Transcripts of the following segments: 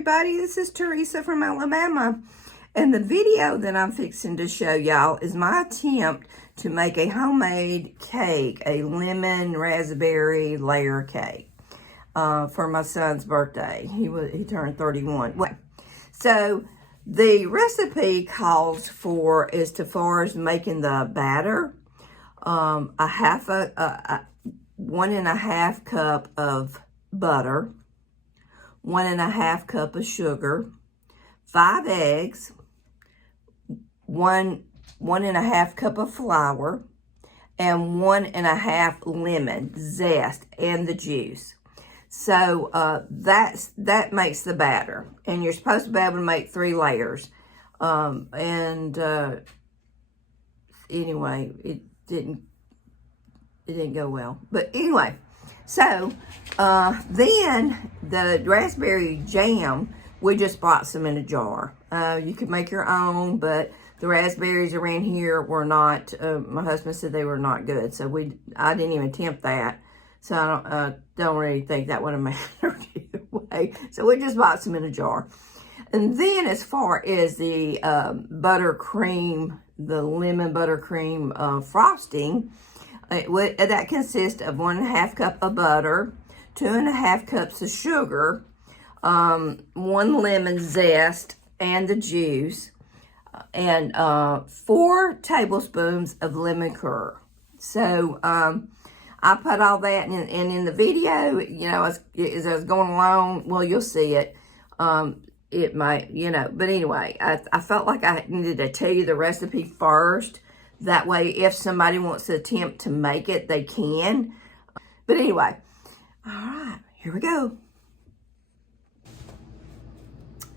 everybody, this is Teresa from Alabama, and the video that I'm fixing to show y'all is my attempt to make a homemade cake, a lemon raspberry layer cake for my son's birthday. He turned 31. So the recipe calls for, as far as making the batter, 1.5 cup of butter, 1.5 cup of sugar, 5 eggs, 1.5 cup of flour, and 1.5 lemon zest and the juice. So that makes the batter, and you're supposed to be able to make 3 layers. Anyway, it didn't go well. But anyway, so then the raspberry jam, we just bought some in a jar. You could make your own, but the raspberries around here were not, my husband said they were not good. So I didn't even attempt that. So I don't really think that would have mattered either way. So we just bought some in a jar. And then as far as the buttercream, the lemon buttercream frosting, that consists of 1.5 cup of butter, 2.5 cups of sugar, 1 lemon zest and the juice, and 4 tablespoons of lemon curd. So I put all that in the video, you know, as I was going along. Well, you'll see it. It might, you know, but anyway, I felt like I needed to tell you the recipe first. That way, if somebody wants to attempt to make it, they can. But anyway, all right, here we go.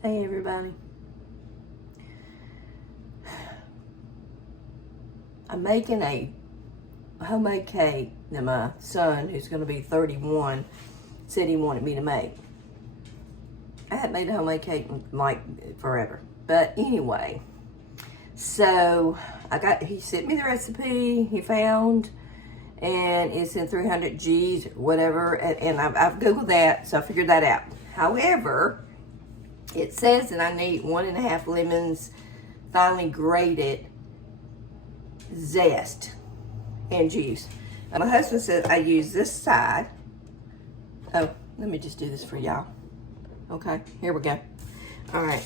Hey, everybody. I'm making a homemade cake that my son, who's going to be 31, said he wanted me to make. I hadn't made a homemade cake in like forever. But anyway, so he sent me the recipe he found, and it's in 300 G's, whatever, and I've Googled that, so I figured that out. However, it says that I need 1.5 lemons, finely grated, zest, and juice. My husband said I use this side. Oh, let me just do this for y'all. Okay, here we go. All right.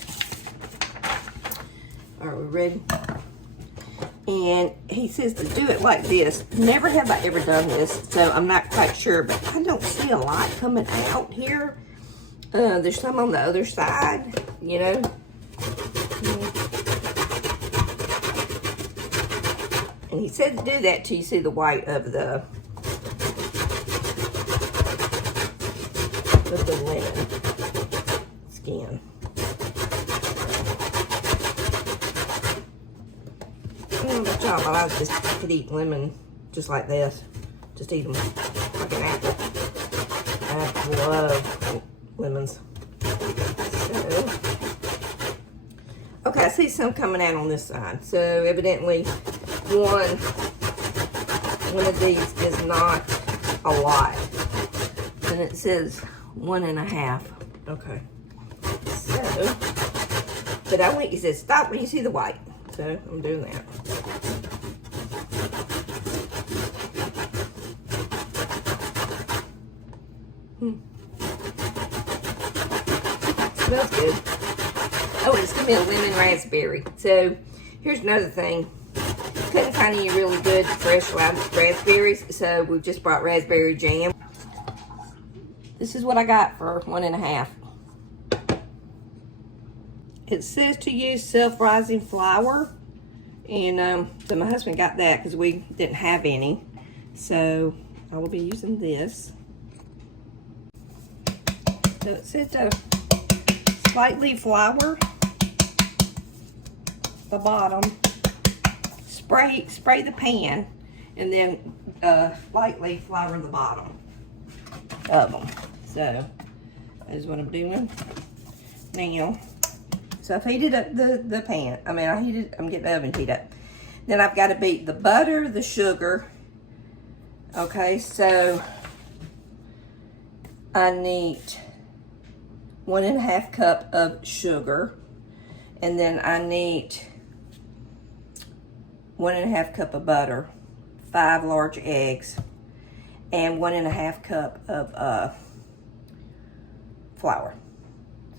All right, we're ready. And he says to do it like this. Never have I ever done this, so I'm not quite sure, but I don't see a lot coming out here. There's some on the other side, you know. And he said to do that till you see the white of the lemon skin. I just could eat lemon just like this. Just eat them like an apple. I love lemons. So, okay, I see some coming out on this side. So evidently one of these is not a lot. And it says 1.5. Okay. So, but I went, he said stop when you see the white. So I'm doing that. Smells good. Oh, it's gonna be a lemon raspberry. So here's another thing. Couldn't find any really good fresh raspberries, so we just brought raspberry jam. This is what I got for 1.5. It says to use self-rising flour, and so my husband got that because we didn't have any. So I will be using this. So it says to slightly flour the bottom, spray the pan, and then lightly flour the bottom of them. So that is what I'm doing now. So I've heated up the pan. I'm getting the oven heat up. Then I've got to beat the butter, the sugar. Okay, so I need 1.5 cup of sugar. And then I need 1.5 cup of butter, 5 large eggs, and 1.5 cup of flour.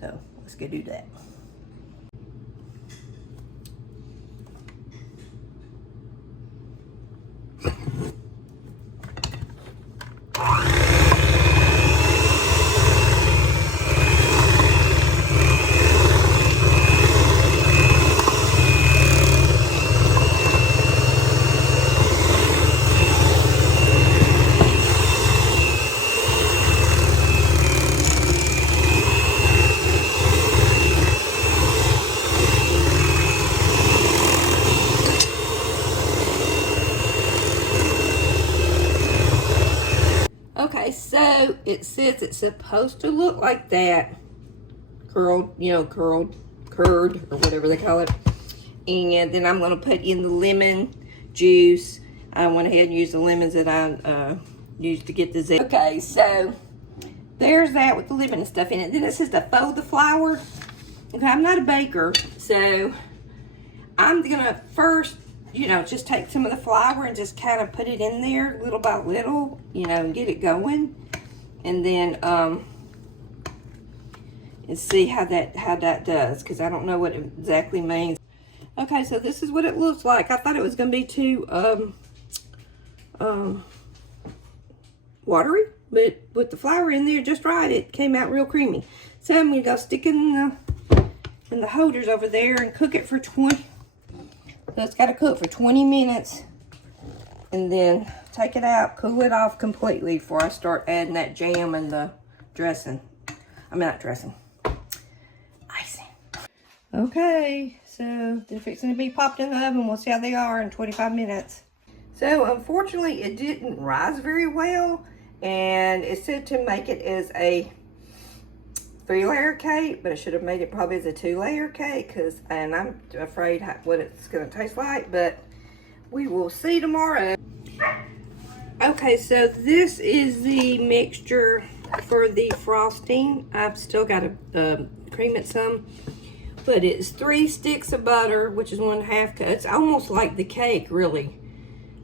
So let's go do that. Okay, so it says it's supposed to look like that. Curd, or whatever they call it. And then I'm going to put in the lemon juice. I went ahead and used the lemons that I used to get the zest. Okay, so there's that with the lemon and stuff in it. Then it says to fold the flour. Okay, I'm not a baker, so I'm going to first, just take some of the flour and just kind of put it in there little by little, and get it going. And then, and see how that does, because I don't know what it exactly means. Okay, so this is what it looks like. I thought it was going to be too watery, but with the flour in there just right, it came out real creamy. So I'm going to go stick it in the holders over there and cook it for 20. So it's got to cook for 20 minutes, and then take it out, cool it off completely before I start adding that jam and the dressing. Not dressing. Icing. Okay, so they're fixing to be popped in the oven. We'll see how they are in 25 minutes. So unfortunately, it didn't rise very well, and it said to make it as a 3-layer cake, but I should have made it probably as a 2-layer cake, and I'm afraid what it's going to taste like, but we will see tomorrow. Okay, so this is the mixture for the frosting. I've still got to cream it some, but it's 3 sticks of butter, which is 1/2 cup. It's almost like the cake, really.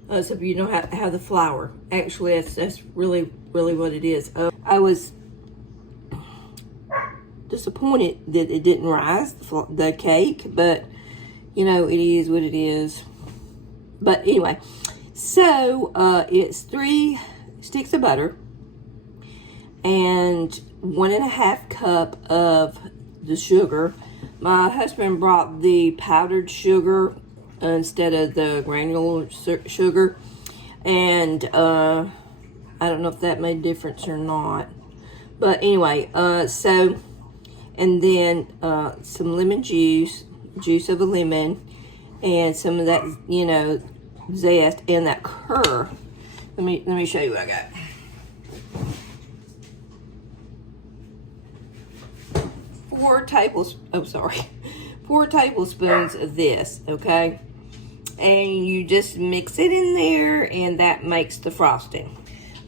So you don't have the flour. Actually, that's really what it is. I was disappointed that it didn't rise, the cake, but it is what it is. But anyway, so it's 3 sticks of butter and 1.5 cup of the sugar. My husband brought the powdered sugar instead of the granular sugar, and I don't know if that made a difference or not, but anyway, and then some lemon juice of a lemon, and some of that, zest, and that curd. Let me show you what I got. 4 tablespoons of this, okay? And you just mix it in there, and that makes the frosting.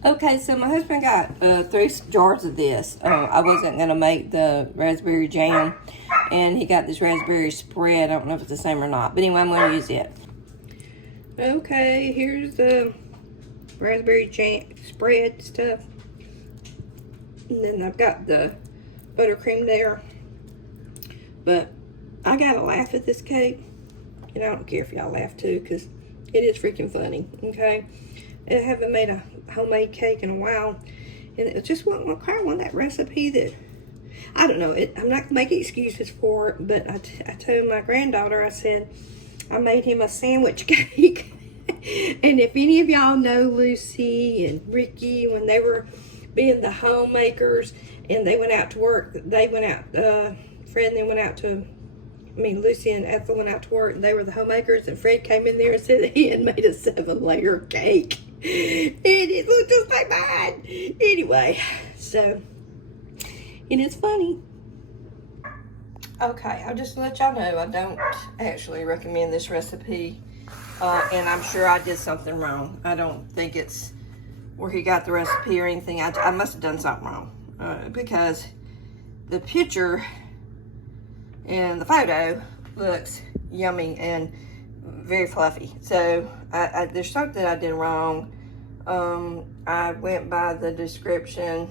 Okay, so my husband got 3 jars of this. I wasn't going to make the raspberry jam, and he got this raspberry spread. I don't know if it's the same or not, but anyway, I'm going to use it. Okay, here's the raspberry jam spread stuff. And then I've got the buttercream there. But I got to laugh at this cake, and I don't care if y'all laugh too, because it is freaking funny, okay? I haven't made a homemade cake in a while, and it just wasn't quite on that recipe that, I don't know, I'm not making excuses for it, but I told my granddaughter, I said, I made him a sandwich cake. And if any of y'all know Lucy and Ricky, when they were being the homemakers, and they went out to work, Lucy and Ethel went out to work, and they were the homemakers, and Fred came in there and said that he had made a 7-layer cake. And it looked just like mine. Anyway, so, and it's funny. Okay, I'll just let y'all know, I don't actually recommend this recipe, and I'm sure I did something wrong. I don't think it's where he got the recipe or anything. I must have done something wrong, because the picture and the photo looks yummy and very fluffy. So there's something I did wrong. I went by the description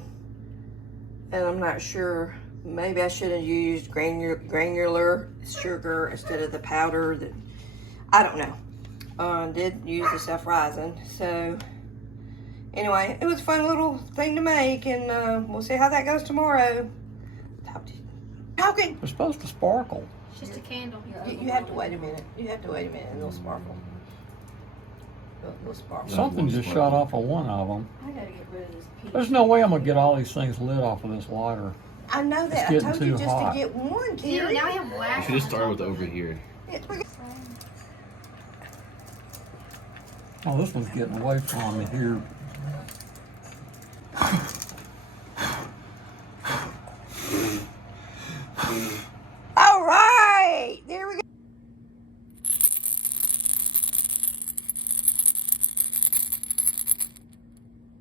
and I'm not sure. Maybe I should have used granular sugar instead of the powder. That I don't know. Did use the self-rising. So anyway, it was a fun little thing to make, and we'll see how that goes tomorrow. Talking. It's supposed to sparkle. It's just a candle. You have to wait a minute. You have to wait a minute, and they'll sparkle. They'll sparkle. Something just shot off of one of them. I gotta get rid of this piece. There's no way I'm gonna get all these things lit off of this lighter. I know that. I It's getting told you too just hot. to get one, Yeah, Carrie. now we have black. You should just start with over here. Oh, this one's getting away from me here.